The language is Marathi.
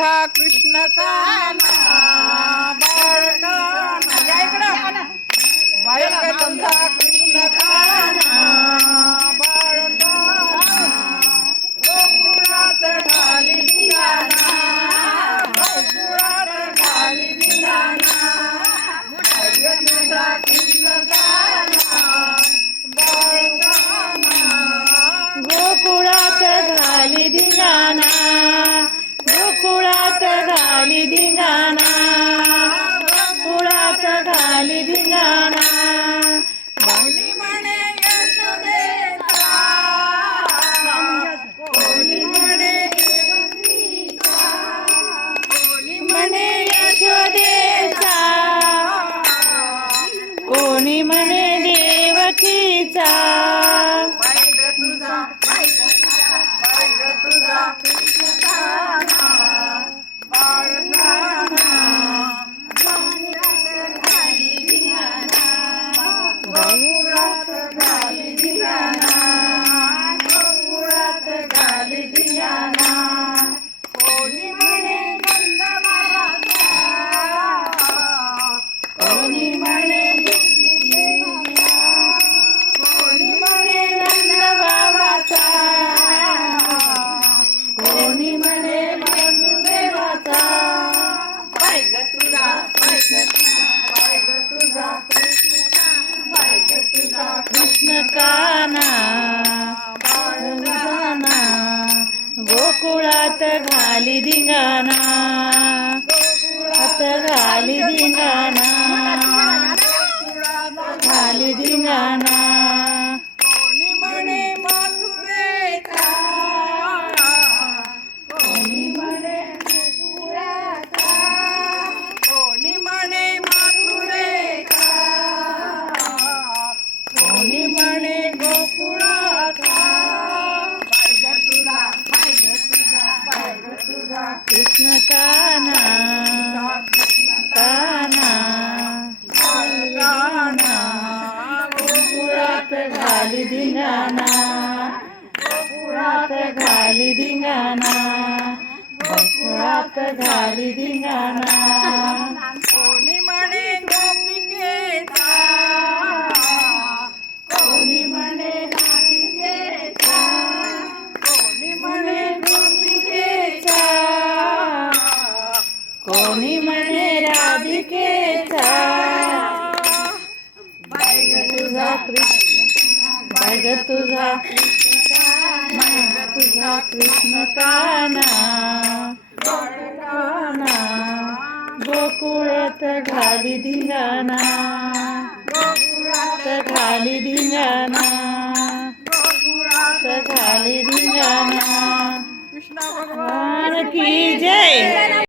तुझा कृष्ण कान्हा बाळकान्हा या इकडं बाळक तुझा कृष्ण कान्हा बाळकान्हा गोकुळात घाली धिंगाणा गोकुळात घाली धिंगाणा तुझा कृष्ण कान्हा बाळकान्हा गोकुळात घाली धिंगाणा गोकुळात घाली धिंगाणा गोकुळात घाली धिंगाणा कोणी म्हणे यशोदेचा कोणी म्हणे देवकीचा कोणी म्हणे यशोदेचा कोणी म्हणे देवकीचा पाहिग तुझा कृष्ण कान्हा बाळकान्हा गोकुळात घाली धिंगाणा गोकुळात घाली धिंगाणा कोणी म्हणे नंद बाबाचा कोणी म्हणे कोणी म्हणे नंद बाबाचा कोणी म्हणे वसुदेवाचा पाहिग तुझा कृष्ण कान्हा बाळकान्हा गोकुळात घाली धिंगाणा गोकुळात घाली धिंगाणा घाली धिंगाणा कोणी म्हणे मथुरेचा कोणी म्हणे गोकुळाचा कोणी म्हणे मथुरेचा कोणी म्हणे गोकुळाचा पाहिग तुझा कृष्ण कान्हा कान्हा बाळकान्हा गोकुळात घाली धिंगाणा गोकुळात घाली धिंगाणा गोकुळात घाली धिंगाणा कोणी म्हणे गोपिकेचा कोणी म्हणे राधिकेचा कोणी म्हणे गोपिकेचा कोणी म्हणे राधिकेचा पाहिग तुझा कृष्ण तुझा तुझा कृष्ण कान्हा कान्हा गोकुळात घाली धिंगाणा गोकुळात घाली धिंगाणा गोकुळात घाली धिंगाणा कृष्ण भगवान की जय.